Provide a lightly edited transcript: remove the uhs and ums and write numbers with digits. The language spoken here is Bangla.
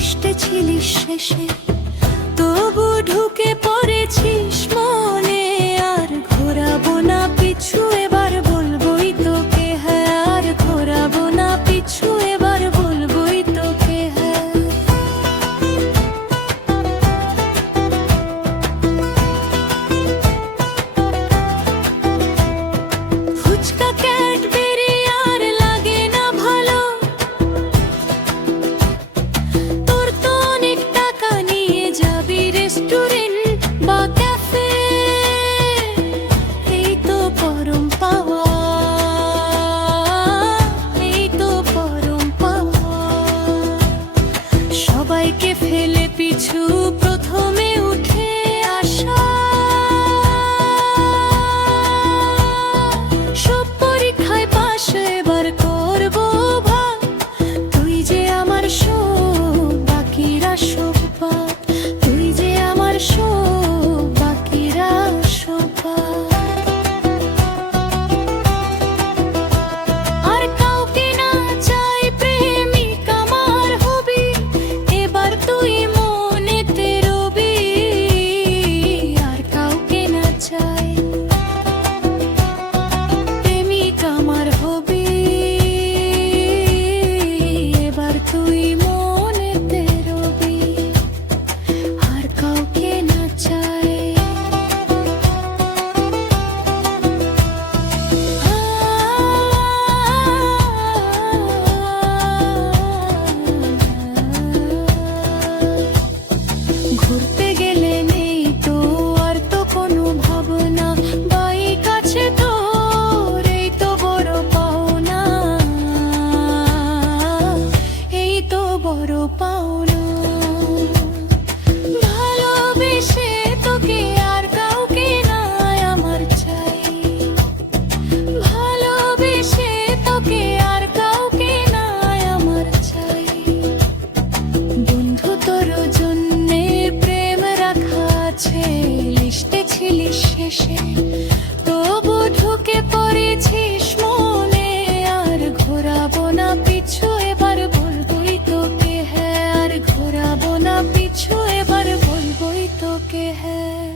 লিস্টে ছিলিস শেষে, তবু ঢুকে পড়েছিস মনে। আর ঘোরাবো না পিছু, এবার বলবোই তোকে হ্যাঁ। আর ঘোরাবো না পিছু, এবার বলবোই তোকে হ্যাঁ। ফুচকা ক্যাডবেরি আর লাগে না ভালো, তোর তো অনেক টাকা, নিয়ে যাবি রেস্টুরেন্ট বা ক্যাফে। এই তো পরম পাওয়া, এই তো পরম পাওয়া। সবাইকে ফেলে পিছু প্রথমে উঠে আসা, সব পরীক্ষায় পাশ এবার করবো ভাগ। তুই যে আমার সব, বাকিরা সব বাদ। তুই যে আমার সব, বাকিরা সব বাদ। আর কাউকে না চাই প্রেমিক আমার হবি, এবার তুই মনেতে রবি। আর কাউকে না চাই প্রেমিক আমার হবি, এবার তুই মনেতে রবি। আর কাউকে না চাই। ঘুরতে গেলে নেই তো আর তো কোনো ভাবনা, বাইক আছে তোর, এই তো বড় পাওনা। এই তো বড় পাওনা। ভালোবেসে তোকে আর কাউকে না আমার চাই, ভালোবেসে তোকে আর কাউকে না আমার চাই। বন্ধু তোর জন্যে প্রেম রাখা আছে, লিস্টে ছিলিস শেষে, তবু ঢুকে পড়েছিস মনে। আর ঘোরাবো না পিছু, এবার বলবোই তোকে হ্যাঁ। আর ঘোরাবো না পিছু, এবার বলবোই তোকে হ্যাঁ।